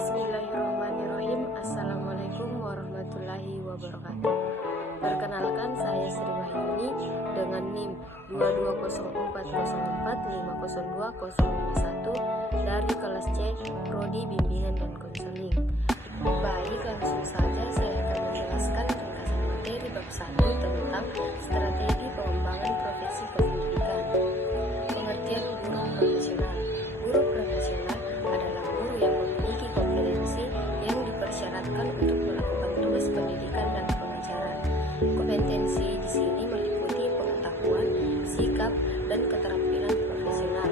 Bismillahirrahmanirrahim. Assalamualaikum warahmatullahi wabarakatuh. Perkenalkan, saya Sri Wahyuni dengan NIM 220404502051 dari kelas C, Prodi Bimbingan dan Konseling. Baik, langsung saja saya akan menjelaskan ringkasan materi bab 1 tentang strategi pengembangan profesi pendidikan. Pengertian guru profesional. Guru profesional adalah guru yang memiliki kompetensi yang dipersyaratkan untuk melakukan tugas pendidikan dan pengajaran. Kompetensi di sini meliputi pengetahuan, sikap, dan keterampilan profesional,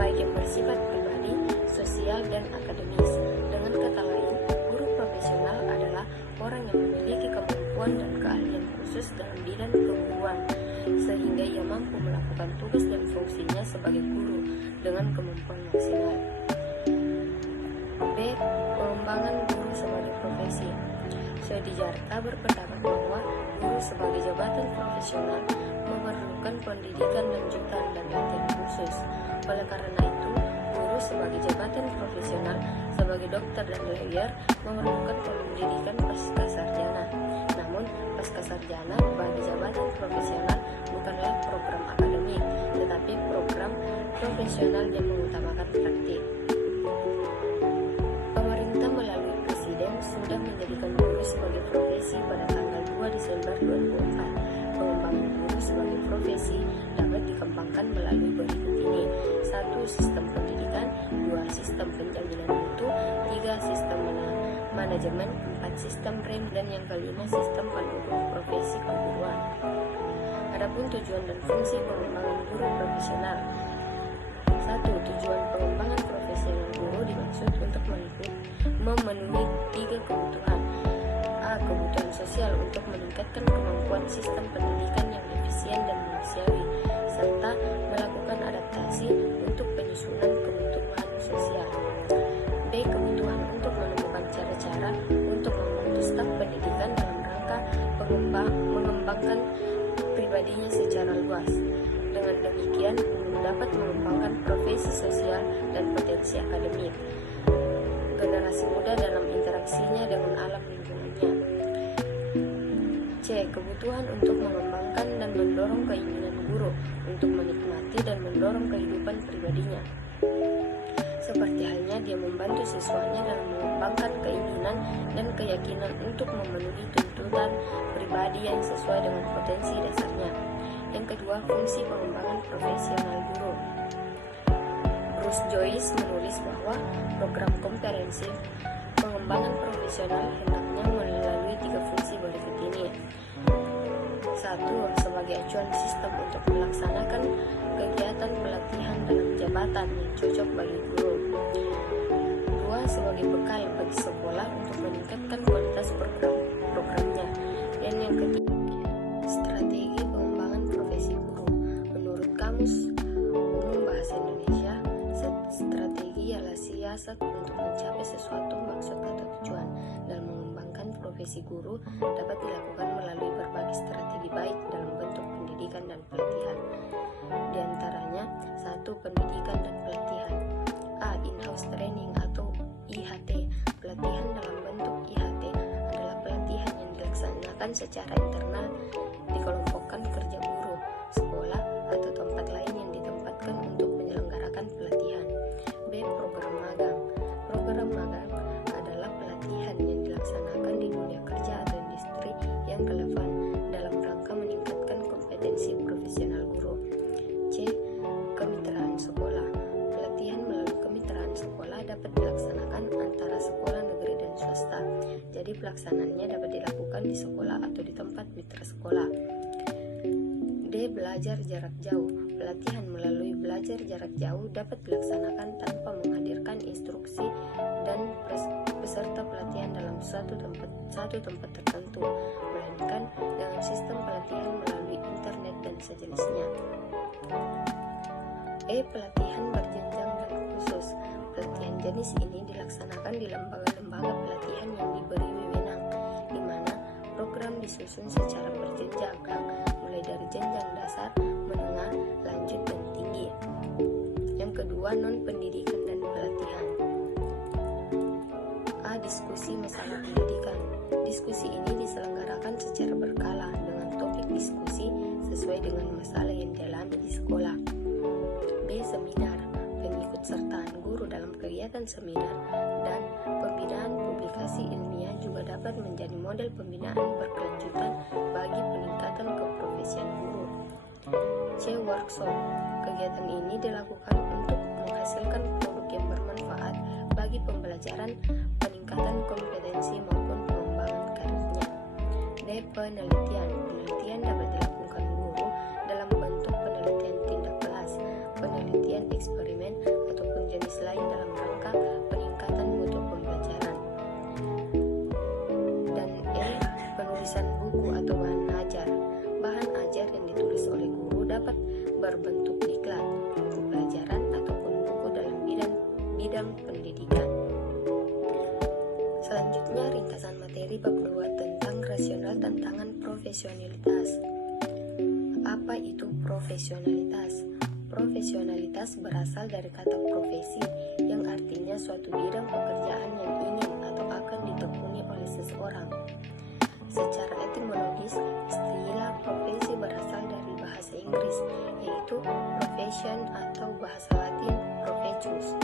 baik yang bersifat pribadi, sosial, dan akademis. Dengan kata lain, guru profesional adalah orang yang memiliki kemampuan dan keahlian khusus dalam bidang keguruan, sehingga ia mampu melakukan tugas dan fungsinya sebagai guru dengan kemampuan maksimal. B. Pengembangan guru sebagai profesi. Sudijarta berpendapat bahwa guru sebagai jabatan profesional memerlukan pendidikan lanjutan dan latihan khusus. Oleh karena itu, guru sebagai jabatan profesional sebagai dokter dan lawyer memerlukan pendidikan pasca sarjana. Namun, pasca sarjana bagi jabatan profesional bukanlah program akademik, tetapi program profesional yang mengutamakan praktik. Pemerintah melalui Presiden sudah menjadikan guru sebagai profesi pada tanggal 2 Desember 2004. Pengembangan guru sebagai profesi dapat dikembangkan melalui berikut ini: 1. Sistem pendidikan, 2. Sistem penjaminan mutu, 3. Sistem manajemen, 4. Sistem rem, dan yang kelima sistem pendukung profesi keguruan. Adapun tujuan dan fungsi pengembangan guru profesional. 1. Tujuan pengembangan profesional guru dimaksud untuk memenuhi 3 kebutuhan. A. Kebutuhan sosial untuk meningkatkan kemampuan sistem pendidikan yang efisien dan manusiawi, serta melakukan adaptasi untuk penyusunan kebutuhan sosial. B. Kebutuhan untuk menemukan cara-cara untuk membantu staf pendidikan dalam rangka mengembangkan pribadinya secara luas. Dengan demikian, guru dapat mengembangkan profesi sosial dan potensi akademik generasi muda dalam interaksinya dengan alam lingkungannya. C. Kebutuhan untuk mengembangkan dan mendorong keinginan guru untuk menikmati dan mendorong kehidupan pribadinya, seperti halnya dia membantu siswanya dalam mengembangkan keinginan dan keyakinan untuk memenuhi tuntutan pribadi yang sesuai dengan potensi dasarnya. Yang kedua, fungsi pengembangan profesional guru. Bruce Joyce menulis bahwa program komprehensif pengembangan profesional hendaknya melalui 3 fungsi berikut ini. 1. Sebagai acuan sistem untuk melaksanakan kegiatan pelatihan dalam jabatan yang cocok bagi guru. 2. Sebagai bekal bagi sekolah untuk meningkatkan kualitas programnya. Dan yang ketiga, strategi pengembangan profesi guru. Menurut Kamus Umum Bahasa Indonesia, strategi adalah siasat untuk mencapai sesuatu maksud atau tujuan. Dalam mengembangkan profesi guru dapat dilakukan melalui berbagai strategi baik dalam bentuk pendidikan dan pelatihan. Di antaranya, 1. Pendidikan dan pelatihan. A. In-house training atau IHT. Pelatihan dalam bentuk IHT adalah pelatihan yang dilaksanakan secara internal, dikelompokkan kerja guru, sekolah, atau tempat lain yang ditempatkan untuk menyelenggarakan pelatihan. B. Program magang. Program magang adalah pelatihan yang dilaksanakan di dunia kerja atau industri yang relevan dalam rangka meningkatkan kompetensi profesional guru. C. Kemitraan sekolah. Pelatihan melalui kemitraan sekolah dapat dilaksanakan antara sekolah negeri dan swasta. Jadi pelaksanaannya dapat dilakukan di sekolah atau di tempat mitra sekolah. D. Belajar jarak jauh. Pelatihan melalui belajar jarak jauh dapat dilaksanakan tanpa menghadirkan instruksi dan peserta pelatihan dalam satu tempat tertentu, melainkan dengan sistem pelatihan melalui internet dan sejenisnya. E. Pelatihan berjenjang dan khusus. Pelatihan jenis ini dilaksanakan di lembaga-lembaga pelatihan yang diberi wewenang, di mana program disusun secara berjenjang, mulai dari jenjang dasar, menengah, lanjut, dan tinggi. Yang kedua, non-pendidikan dan pelatihan. diskusi masalah pendidikan. Diskusi ini diselenggarakan secara berkala dengan topik diskusi sesuai dengan masalah yang dialami di sekolah. B. Seminar. Pengikutsertaan guru dalam kegiatan seminar dan pembinaan publikasi ilmiah juga dapat menjadi model pembinaan berkelanjutan bagi peningkatan keprofesian guru. C. Workshop. Kegiatan ini dilakukan untuk menghasilkan produk yang bermanfaat bagi pembelajaran, peningkatan kompetensi maupun pengembangan karirnya. D. Penelitian. Penelitian dapat dilakukan guru dalam bentuk penelitian tindak kelas, penelitian eksperimen, ataupun jenis lain dalam rangka peningkatan mutu pembelajaran. Dan E. Penulisan buku atau bahan ajar. Bahan ajar yang ditulis oleh guru dapat berbentuk diklat, buku pelajaran, ataupun buku dalam bidang pendidikan. Selanjutnya, ringkasan materi bab 2 tentang rasional tantangan profesionalitas. Apa itu profesionalitas? Profesionalitas berasal dari kata profesi yang artinya suatu bidang pekerjaan yang ingin atau akan ditekuni oleh seseorang. Secara etimologis, istilah profesi berasal dari bahasa Inggris, yaitu profession, atau bahasa Latin professus,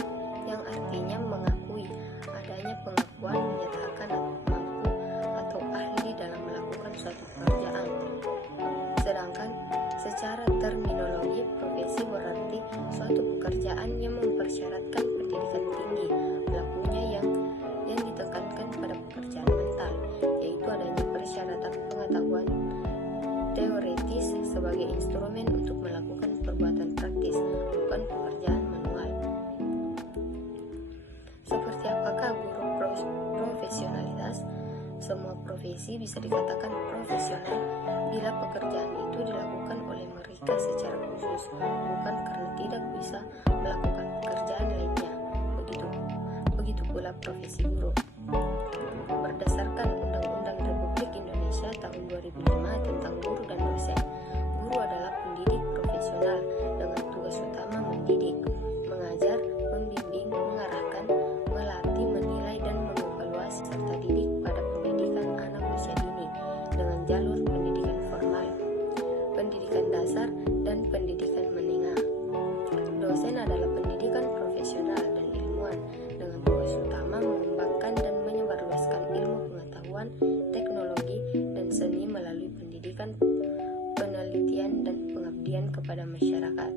yang artinya mengakui. Adanya pengakuan menyatakan mampu atau ahli dalam melakukan suatu pekerjaan. Sedangkan secara terminologi, profesi berarti suatu pekerjaan yang mempersyaratkan pendidikan tinggi pelakunya yang ditekankan pada pekerjaan mental, yaitu adanya persyaratan pengetahuan teoretis sebagai instrumen untuk melakukan perbuatan praktis, bukan pekerjaan manual. Seperti apakah guru profesionalitas? Semua profesi bisa dikatakan profesional bila pekerjaan itu dilakukan oleh mereka secara khusus, bukan karena tidak bisa melakukan pekerjaan lainnya. Begitu pula profesi guru. Berdasarkan Undang-Undang Republik Indonesia tahun 2005 tentang guru dan dosen, guru adalah pendidik profesional dengan tugas utama mendidik, mengajar, membimbing, mengarahkan, melatih, menilai, dan mengevaluasi serta didik pada pendidikan anak usia dini dengan jalur pendidikan formal, pendidikan dasar, dan pendidikan menengah. Dosen adalah pendidikan profesional dan ilmuwan dengan tugas utama mengembangkan dan menyebarluaskan ilmu pengetahuan, teknologi, dan seni melalui pendidikan, penelitian, dan pengabdian kepada masyarakat.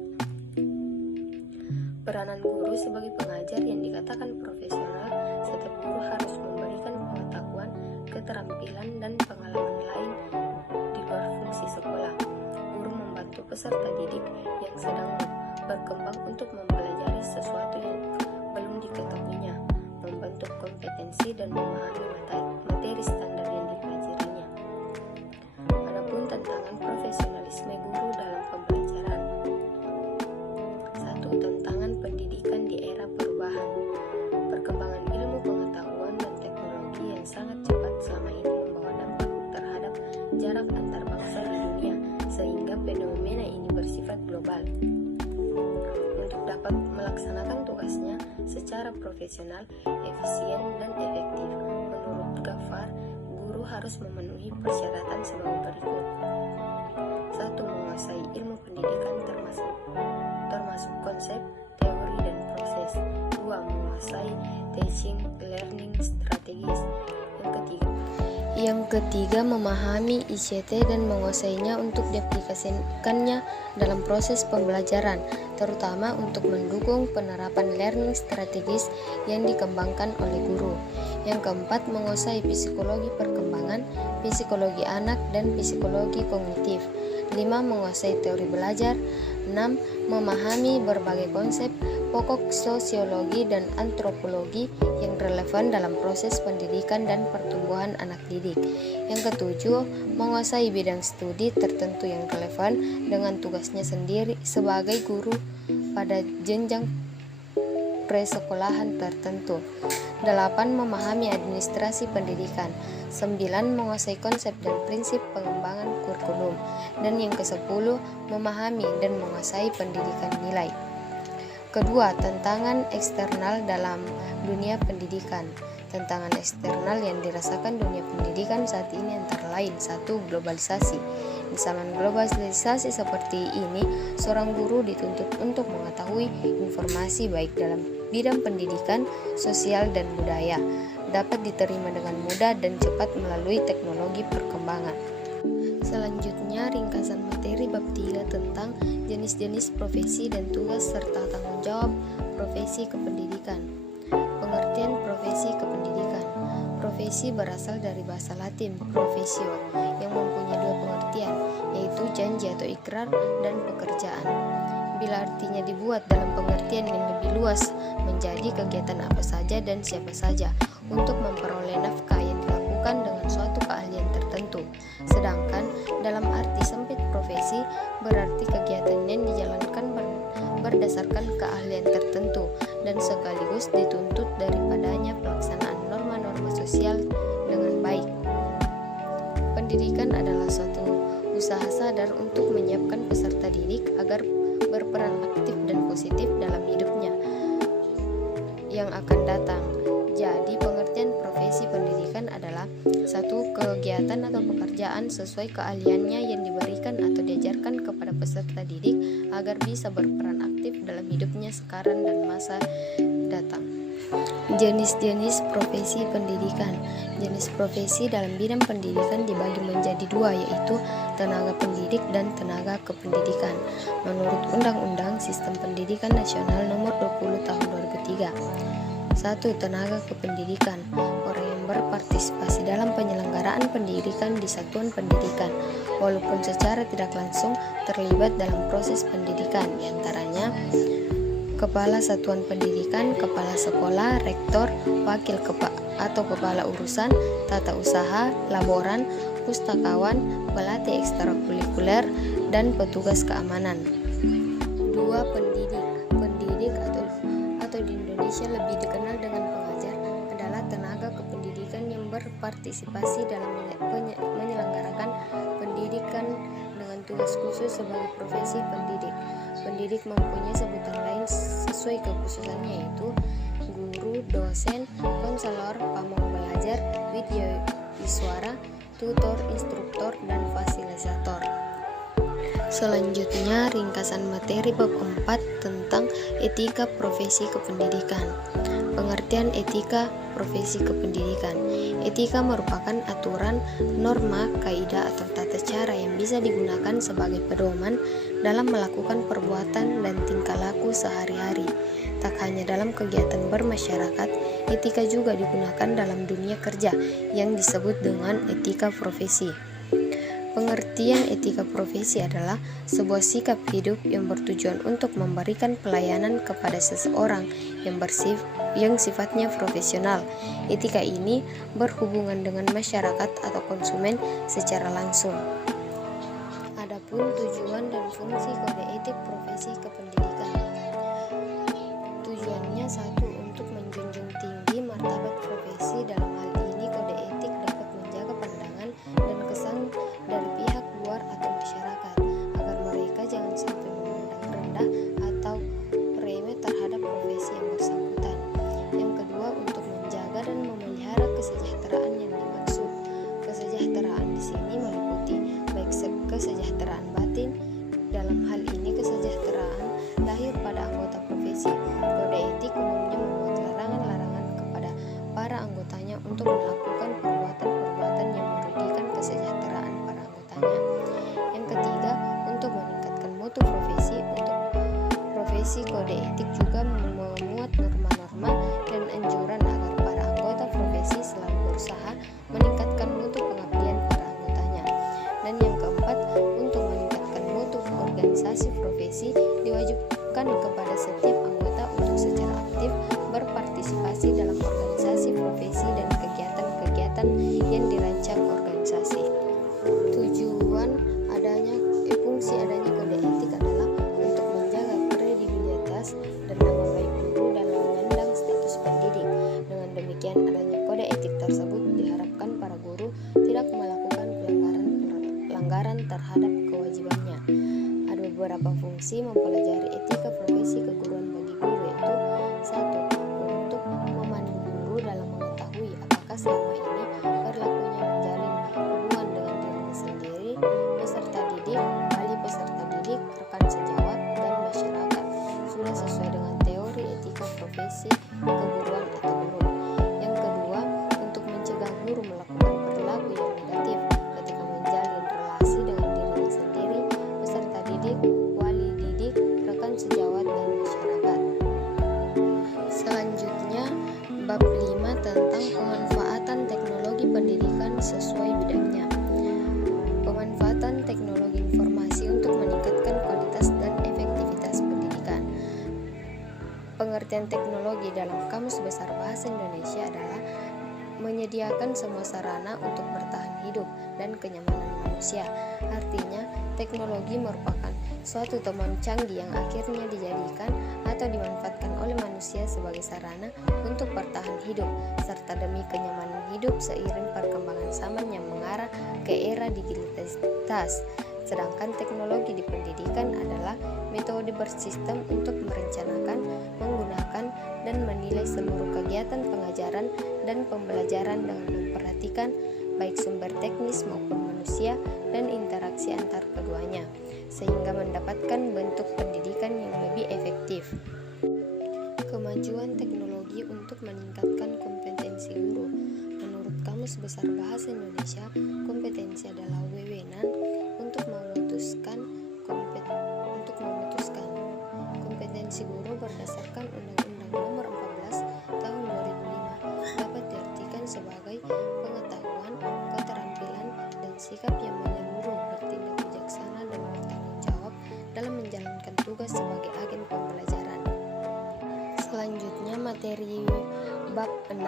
Peranan guru sebagai pengajar yang dikatakan profesional, setiap guru harus memberikan pengetahuan, keterampilan, dan pengalaman lain di luar fungsi sekolah. Guru membantu peserta didik yang sedang berkembang untuk mempelajari sesuatu yang belum diketahuinya, membentuk kompetensi dan memahami materi standar yang dipelajarinya. Adapun tantangan profesionalisme guru dalam pembelajaran. 1. Tantangan pendidikan di era perubahan. Perkembangan ilmu pengetahuan dan teknologi yang sangat cepat selama ini membawa dampak terhadap jarak antar bangsa di dunia, sehingga fenomena ini bersifat global. Untuk dapat melaksanakan tugasnya secara profesional, efisien, dan efektif, menurut Ghaffar, guru harus memenuhi persyaratan sebagai berikut. 1. Menguasai ilmu pendidikan termasuk konsep, teori, dan proses. 2. Menguasai teaching, learning strategies. Yang ketiga, memahami ICT dan menguasainya untuk diaplikasikannya dalam proses pembelajaran, terutama untuk mendukung penerapan learning strategis yang dikembangkan oleh guru. Yang keempat, menguasai psikologi perkembangan, psikologi anak, dan psikologi kognitif. 5. Menguasai teori belajar. 6. Memahami berbagai konsep pokok sosiologi dan antropologi yang relevan dalam proses pendidikan dan pertumbuhan anak didik. Yang ketujuh, menguasai bidang studi tertentu yang relevan dengan tugasnya sendiri sebagai guru pada jenjang presekolahan tertentu. 8. Memahami administrasi pendidikan. 9. Menguasai konsep dan prinsip pengembangan kurikulum. Dan yang ke-10, memahami dan menguasai pendidikan nilai. Kedua, tantangan eksternal dalam dunia pendidikan. Tantangan eksternal yang dirasakan dunia pendidikan saat ini antara lain: 1. Globalisasi. Di zaman globalisasi seperti ini, seorang guru dituntut untuk mengetahui informasi baik dalam bidang pendidikan, sosial, dan budaya, dapat diterima dengan mudah dan cepat melalui teknologi perkembangan. Selanjutnya, ringkasan materi bab 3 tentang jenis-jenis profesi dan tugas serta tanggung jawab profesi kependidikan. Pengertian profesi kependidikan. Profesi berasal dari bahasa Latin professio yang mempunyai dua pengertian, yaitu janji atau ikrar dan pekerjaan. Bila artinya dibuat dalam pengertian yang lebih luas, menjadi kegiatan apa saja dan siapa saja untuk memperoleh nafkah yang dilakukan dengan suatu keahlian tertentu. Sedangkan dalam arti sempit profesi berarti kegiatan yang dijalankan berdasarkan keahlian tertentu dan sekaligus dituntut daripadanya pelaksanaan norma-norma sosial dengan baik. Pendidikan adalah suatu usaha sadar untuk menyiapkan peserta didik agar berperan aktif dan positif dalam hidupnya yang akan datang. Jadi, pengertian profesi pendidikan adalah satu kegiatan atau pekerjaan sesuai keahliannya yang diberikan atau diajarkan kepada peserta didik agar bisa berperan aktif dalam hidupnya sekarang dan masa datang. Jenis-jenis profesi pendidikan. Jenis profesi dalam bidang pendidikan dibagi menjadi dua, yaitu tenaga pendidik dan tenaga kependidikan. Menurut Undang-Undang Sistem Pendidikan Nasional Nomor 20 Tahun 2003. 1. Tenaga kependidikan. Orang yang berpartisipasi dalam penyelenggaraan pendidikan di satuan pendidikan, walaupun secara tidak langsung terlibat dalam proses pendidikan, diantaranya kepala satuan pendidikan, kepala sekolah, rektor, wakil atau kepala urusan, tata usaha, laboran, pustakawan, pelatih ekstrakurikuler, dan petugas keamanan. 2. Pendidik atau di Indonesia lebih dikenal dengan pengajar adalah tenaga kependidikan yang berpartisipasi dalam menyelenggarakan pendidikan dengan tugas khusus sebagai profesi pendidik. Pendidik mempunyai sebutan lain sesuai kekhususannya, yaitu guru, dosen, konselor, pamong belajar, widyaswara, tutor, instruktur, dan fasilitator. Selanjutnya, ringkasan materi bab 4 tentang etika profesi kependidikan. Pengertian etika profesi kependidikan. Etika merupakan aturan, norma, kaidah atau tata cara yang bisa digunakan sebagai pedoman dalam melakukan perbuatan dan tingkah laku sehari-hari. Tak hanya dalam kegiatan bermasyarakat, etika juga digunakan dalam dunia kerja yang disebut dengan etika profesi. Pengertian etika profesi adalah sebuah sikap hidup yang bertujuan untuk memberikan pelayanan kepada seseorang yang sifatnya profesional. Etika ini berhubungan dengan masyarakat atau konsumen secara langsung. Adapun tujuan dan fungsi kode etik profesi kependidikan. Tujuannya 1. Untuk menjunjung tinggi martabat profesi. Dalam hal ini kode etik dapat menjaga pandangan dan kesan dari pihak luar atau masyarakat agar mereka jangan sampai memandang rendah atau remeh terhadap profesi yang bersangkutan. Yang kedua, untuk menjaga dan memelihara kesejahteraan yang dimaksud. Kesejahteraan di sini meliputi baik kesejahteraan batin, dalam hal ini kesejahteraan lahir pada anggota profesi. Kode etik umumnya membuat larangan-larangan kepada para anggotanya untuk melakukan perbuatan-perbuatan yang merugikan kesejahteraan para anggotanya. Yang ketiga, untuk meningkatkan mutu profesi. Untuk profesi, kode etik juga memuat norma-norma dan anjuran agar para anggota profesi selalu berusaha meningkatkan mutu pengabdian para anggotanya. Dan yang keempat, untuk meningkatkan mutu organisasi profesi, diwajibkan kepada setiap anggota untuk secara aktif berpartisipasi dalam organisasi profesi dan kegiatan-kegiatan yang dirancang organisasi. Fungsi adanya kode etik adalah untuk menjaga kredibilitas dan nama baik guru dalam menyandang status pendidik. Dengan demikian, adanya kode etik tersebut diharapkan para guru tidak melakukan pelanggaran terhadap kewajibannya. Ada beberapa fungsi mempelajari etika profesi keguruan bagi guru, yaitu satu, untuk memandu guru dalam mengetahui apakah selama ini berlakunya menjalin hubungan dengan dirinya sendiri, peserta didik, wali peserta didik, rekan sejawat, dan masyarakat sudah sesuai dengan teori etika profesi keguruan atau belum. Yang kedua, untuk mencegah guru melakukan perilaku yang negatif ketika menjalin relasi dengan dirinya sendiri, peserta didik, wali didik, rekan sejawat, dan masyarakat. Selanjutnya, bab 5 tentang pemanfaatan teknologi pendidikan sesuai bidangnya. Pemanfaatan teknologi informasi untuk meningkatkan kualitas dan efektivitas pendidikan. Pengertian teknologi dalam Kamus Besar Bahasa Indonesia adalah menyediakan semua sarana untuk bertahan hidup dan kenyamanan manusia. Artinya, teknologi merupakan suatu temuan canggih yang akhirnya dijadikan atau dimanfaatkan oleh manusia sebagai sarana untuk bertahan hidup serta demi kenyamanan hidup seiring perkembangan zaman yang mengarah ke era digitalitas. Sedangkan teknologi di pendidikan adalah metode bersistem untuk merencanakan, menggunakan, dan menilai seluruh kegiatan pengajaran dan pembelajaran dengan memperhatikan baik sumber teknis maupun manusia dan interaksi antar keduanya, sehingga mendapatkan bentuk pendidikan yang lebih efektif. Kemajuan teknologi untuk meningkatkan kompetensi guru. Menurut Kamus Besar Bahasa Indonesia, kompetensi adalah wewenang untuk memutuskan kompetensi guru berdasarkan Undang-Undang Nomor 14 Tahun 2005 dapat diartikan sebagai pengetahuan, keterampilan, dan sikap yang menyeluruh, bertindak bijaksana dan bertanggung jawab dalam menjalankan tugas sebagai agen pembelajaran. Selanjutnya, materi bab 6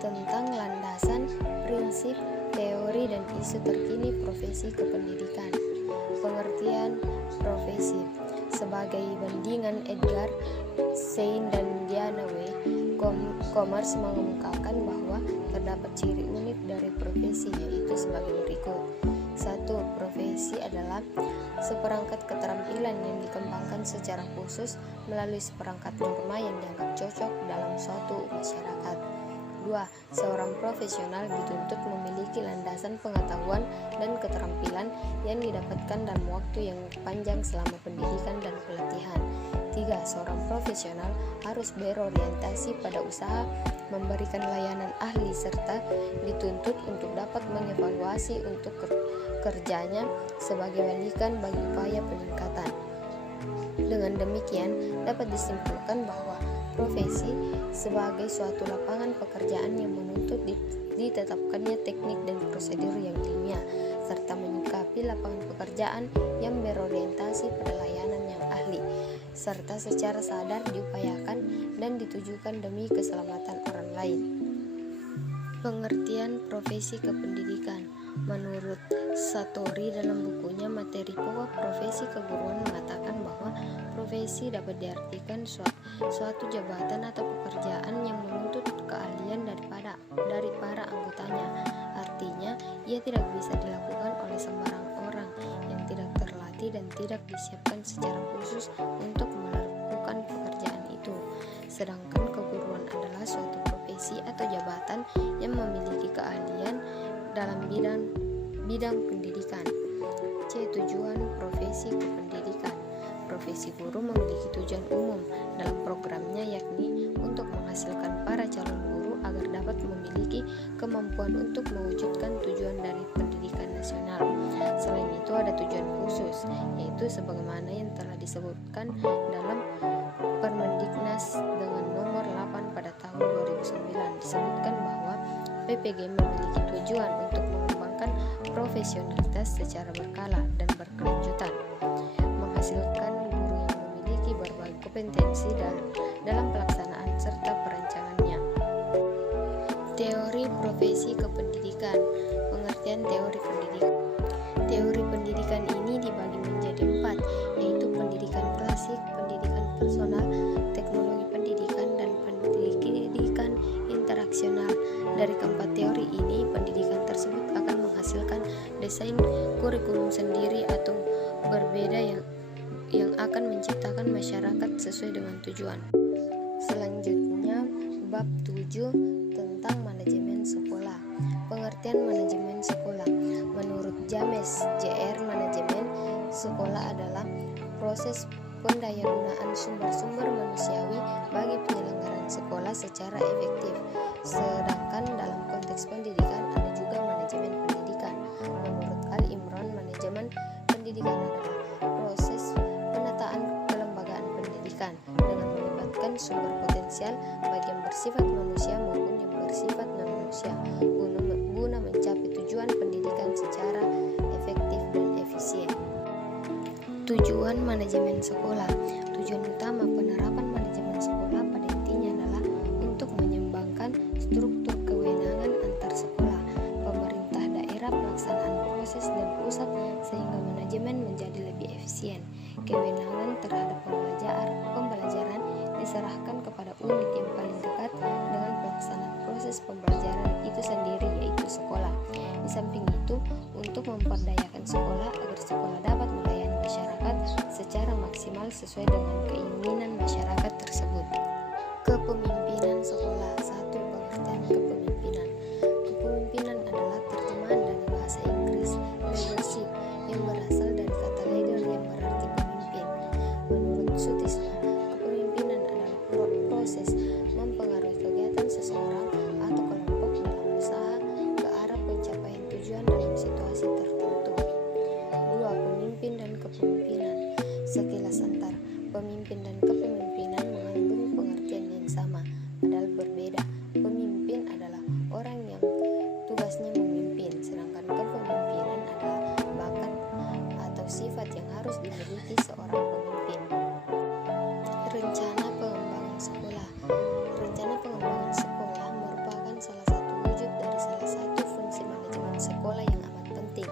tentang landasan, prinsip, teori, dan isu terkini profesi kependidikan. Pengertian profesi. Sebagai bandingan Edgar Schein dan Diana W. Commerce mengemukakan bahwa terdapat ciri unik dari profesi, yaitu sebagai berikut. 1. Profesi adalah seperangkat keterampilan yang dikembangkan secara khusus melalui seperangkat norma yang dianggap cocok dalam suatu masyarakat. 2. Seorang profesional dituntut memiliki landasan pengetahuan dan keterampilan yang didapatkan dalam waktu yang panjang selama pendidikan dan pelatihan. 3. Seorang profesional harus berorientasi pada usaha memberikan layanan ahli serta dituntut untuk dapat mengevaluasi untuk kerjanya sebagai balikan bagi upaya peningkatan. Dengan demikian, dapat disimpulkan bahwa profesi sebagai suatu lapangan pekerjaan yang menuntut ditetapkannya teknik dan prosedur yang ilmiah, serta menyikapi lapangan pekerjaan yang berorientasi pada layanan yang ahli, serta secara sadar diupayakan dan ditujukan demi keselamatan orang lain. Pengertian profesi kependidikan. Menurut Satori dalam bukunya Materi Pokok Profesi Keguruan mengatakan bahwa profesi dapat diartikan suatu jabatan atau pekerjaan yang menuntut keahlian dari para anggotanya. Artinya, ia tidak bisa dilakukan oleh sembarang orang yang tidak terlatih dan tidak disiapkan secara khusus untuk melakukan pekerjaan itu. Sedangkan keguruan adalah suatu profesi atau jabatan yang memiliki keahlian dalam bidang pendidikan. C. Tujuan profesi kependidikan. Profesi guru memiliki tujuan umum dalam programnya, yakni untuk menghasilkan para calon guru agar dapat memiliki kemampuan untuk mewujudkan tujuan dari pendidikan nasional. Selain itu ada tujuan khusus, yaitu sebagaimana yang telah disebutkan dalam Permendiknas dengan nomor 8 pada tahun 2009. Disebutkan bahwa PPG memiliki tujuan untuk mengembangkan profesionalitas secara berkala dan berkelanjutan, menghasilkan guru yang memiliki berbagai kompetensi dalam pelaksanaan serta perancangannya. Teori profesi kependidikan. Pengertian teori pendidikan. Teori pendidikan ini dibagi menjadi 4, yaitu pendidikan klasik, pendidikan personal, teknologi pendidikan, dan pendidikan interaksional. Dari keempat teori ini, pendidikan tersebut akan menghasilkan desain kurikulum sendiri atau berbeda yang akan menciptakan masyarakat sesuai dengan tujuan. Selanjutnya, bab 7 tentang manajemen sekolah. Pengertian manajemen sekolah. Menurut James Jr. manajemen sekolah adalah proses pendayagunaan sumber-sumber manusiawi bagi penyelenggaraan sekolah secara efektif. Sedangkan dalam konteks pendidikan ada juga manajemen pendidikan. Menurut Ali Imran, manajemen pendidikan adalah proses penataan kelembagaan pendidikan dengan melibatkan sumber potensial baik yang bersifat manusia maupun yang bersifat non-manusia guna mencapai tujuan pendidikan secara efektif dan efisien. Tujuan manajemen sekolah. Tujuan utama penerapan manajemen sekolah pada intinya adalah untuk menyeimbangkan struktur kewenangan antar sekolah, pemerintah daerah, pelaksanaan proses dan pusat sehingga manajemen menjadi lebih efisien. Kewenangan terhadap pembelajaran diserahkan kepada unit yang paling dekat dengan pelaksanaan proses pembelajaran itu sendiri, yaitu sekolah. Di samping itu, untuk memperdayakan sekolah agar sekolah dapat melayani masyarakat secara maksimal sesuai dengan keinginan masyarakat tersebut. Kepemimpinan sekolah. 1. Pengertian kepemimpinan. Kepemimpinan adalah terjemahan dari bahasa Inggris leadership yang berasal dari kata leader yang berarti pemimpin. Menurut Sutisna, kepemimpinan adalah proses mempengaruhi kegiatan seseorang atau kelompok dalam usaha ke arah pencapaian tujuan dalam situasi tertentu. 2. Pemimpin dan kepemimpinan. Sekilas antar pemimpin dan kepemimpinan mengandung pengertian yang sama, padahal berbeda. Pemimpin adalah orang yang tugasnya memimpin, sedangkan kepemimpinan adalah bakat atau sifat yang harus dimiliki seorang pemimpin. Rencana pengembangan sekolah. Rencana pengembangan sekolah merupakan salah satu wujud dari salah satu fungsi manajemen sekolah yang amat penting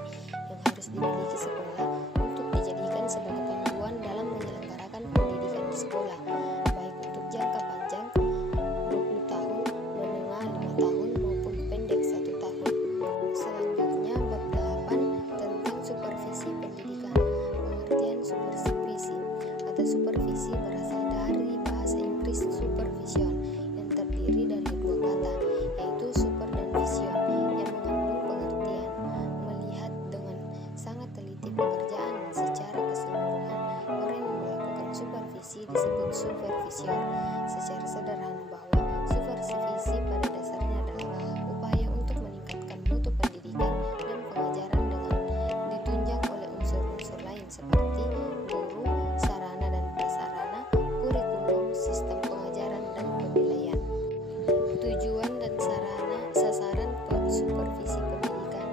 yang harus dimiliki sekolah untuk dijadikan sebagai panduan dalam menyelenggarakan pendidikan di sekolah, baik untuk jangka panjang 20 tahun, menengah 5 tahun maupun pendek 1 tahun. Selanjutnya bab 8 tentang supervisi pendidikan. Pengertian supervisi. Kata supervisi berasal dari bahasa Inggris supervision yang terdiri dari dua kata, yaitu super dan vision, yang mengandung pengertian melihat dengan sangat teliti pekerjaan secara keseluruhan. Orang yang melakukan supervisi disebut supervisor. Secara sederhana bahwa supervisi pada dasarnya adalah upaya untuk meningkatkan mutu pendidikan dan pengajaran dengan ditunjang oleh unsur-unsur lain seperti guru, sarana dan prasarana, kurikulum, sistem pengajaran, dan penilaian. Tujuan dan sasaran supervisi pendidikan.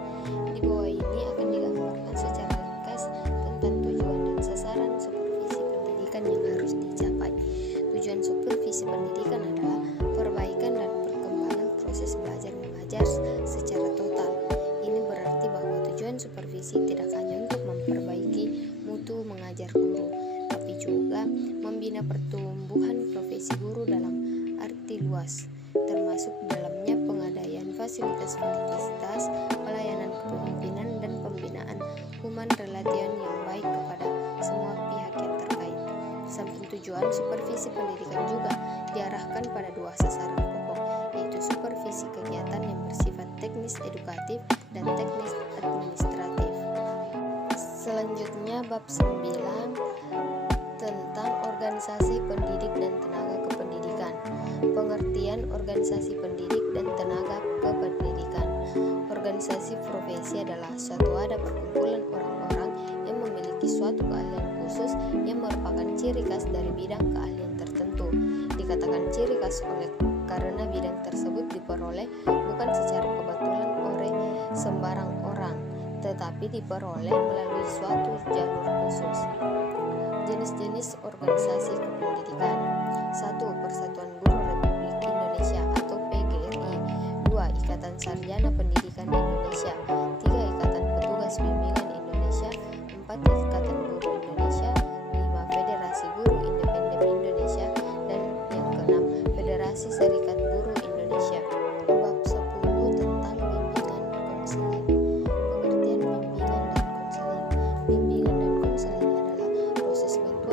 Di bawah ini akan digambarkan secara ringkas tentang tujuan dan sasaran supervisi pendidikan yang harus dicapai. Tujuan supervisi pendidikan adalah perbaikan dan perkembangan proses belajar mengajar secara total. Ini berarti bahwa tujuan supervisi tidak hanya untuk memperbaiki mutu mengajar guru, tapi juga membina pertumbuhan profesi guru dalam arti luas, termasuk dalamnya pengadaan fasilitas, pelayanan kepemimpinan dan pembinaan human relation yang baik kepada semua pihak yang terkait. Samping tujuan, supervisi pendidikan juga diarahkan pada dua sasaran pokok, yaitu supervisi kegiatan yang bersifat teknis edukatif dan teknis administratif. Selanjutnya bab 9 tentang organisasi pendidik dan tenaga kependidikan. Pengertian organisasi pendidik dan tenaga kependidikan. Organisasi profesi adalah suatu wadah perkumpulan orang-orang yang memiliki suatu keahlian khusus yang merupakan ciri khas dari bidang keahlian tertentu. Dikatakan ciri khas karena bidang tersebut diperoleh bukan secara kebetulan oleh sembarang orang, tetapi diperoleh melalui suatu jalur khusus. Jenis-jenis organisasi kependidikan. 1. Persatuan Guru Republik Indonesia atau PGRI. 2. Ikatan Sarjana Pendidikan Indonesia. 3. Ikatan Petugas Bimbingan Indonesia. 4. Ikatan Guru Indonesia. 5. Federasi Guru Independen Indonesia. Dan yang keenam, Federasi Serikat Guru Indonesia. Bab 10 tentang bimbingan konseling. Pengertian bimbingan dan konseling. Bimbingan dan konseling adalah proses bantuan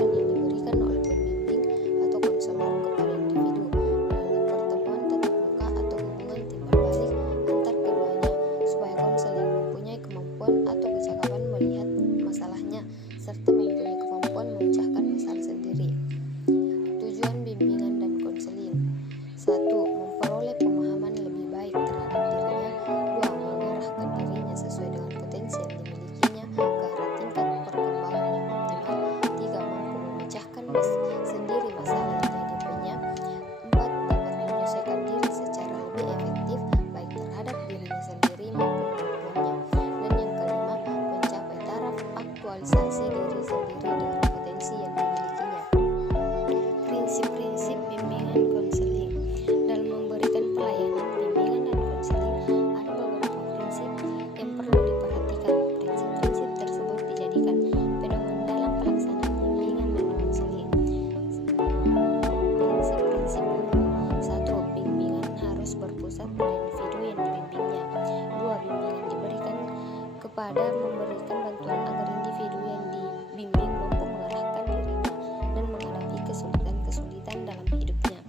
kepada memberikan bantuan agar individu yang dibimbing mampu mengarahkan dirinya dan menghadapi kesulitan-kesulitan dalam hidupnya.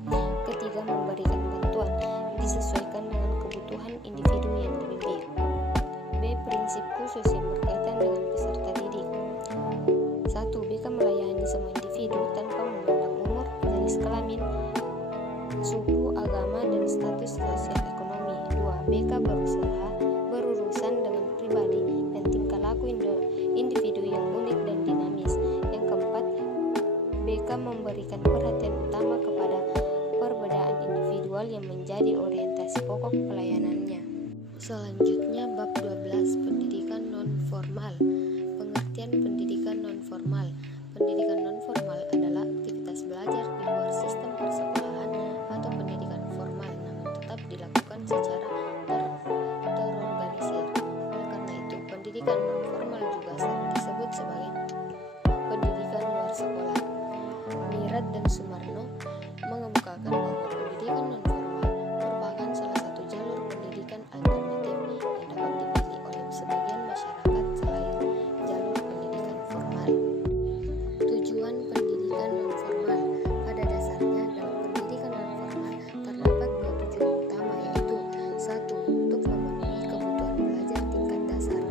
Ketiga, memberikan bantuan disesuaikan dengan kebutuhan individu yang dibimbing. B. Prinsip khusus yang berkaitan dengan peserta didik. 1. BK melayani semua individu tanpa memandang umur, jenis kelamin, suku, agama, dan status sosial ekonomi. 2. BK berurusan dengan pribadi dan tingkah laku individu yang unik dan dinamis. Yang keempat, BK memberikan perhatian utama kepada perbedaan individual yang menjadi orientasi pokok pelayanannya. Selanjutnya, bab 12, pendidikan non-formal. Pengertian pendidikan non-formal. Pendidikan non-formal adalah aktivitas belajar di luar sistem persekolahan atau pendidikan formal, namun tetap dilakukan secara terorganisir. Oleh karena itu, pendidikan non-formal juga sering disebut sebagai pendidikan luar sekolah. Mirat dan Sumarno mengemukakan bahwa pendidikan non-formal merupakan salah satu jalur pendidikan alternatif yang dapat dipilih oleh sebagian masyarakat selain jalur pendidikan formal. Tujuan pendidikan non-formal. Pada dasarnya, dalam pendidikan non-formal terdapat dua tujuan utama, yaitu 1. Untuk memenuhi kebutuhan belajar tingkat dasar,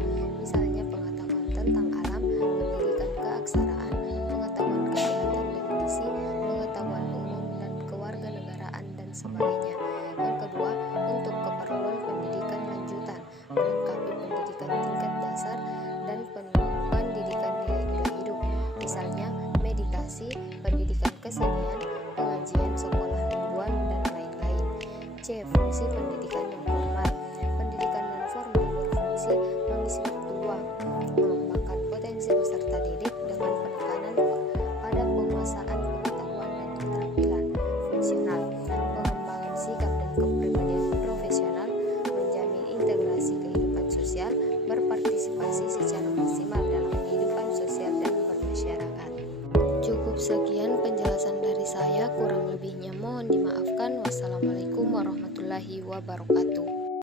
misalnya pengetahuan tentang alam, pendidikan keaksaraan, pengetahuan kesehatan dan gizi, pengetahuan umum dan kewarganegaraan, dan sebagainya. Yang kedua, untuk keperluan pendidikan lanjutan, melengkapi pendidikan tingkat dasar dan pendidikan nilai-nilai hidup, misalnya meditasi, pendidikan kesenian, pengajian sekolah mingguan, dan lain-lain. C. Fungsi pendidikan non-formal. Pendidikan non-formal berfungsi mengisi waktu luang, mengembangkan potensi peserta didik dengan penekanan pada penguasaan pengetahuan dan keterampilan fungsional, pengembangan sikap dan kepribadian profesional, menjamin integrasi kehidupan sosial, berpartisipasi secara maksimal dalam kehidupan sosial dan bermasyarakat. Cukup sekian penjelasan dari saya, kurang lebihnya mohon dimaafkan. Wassalamualaikum warahmatullahi wabarakatuh.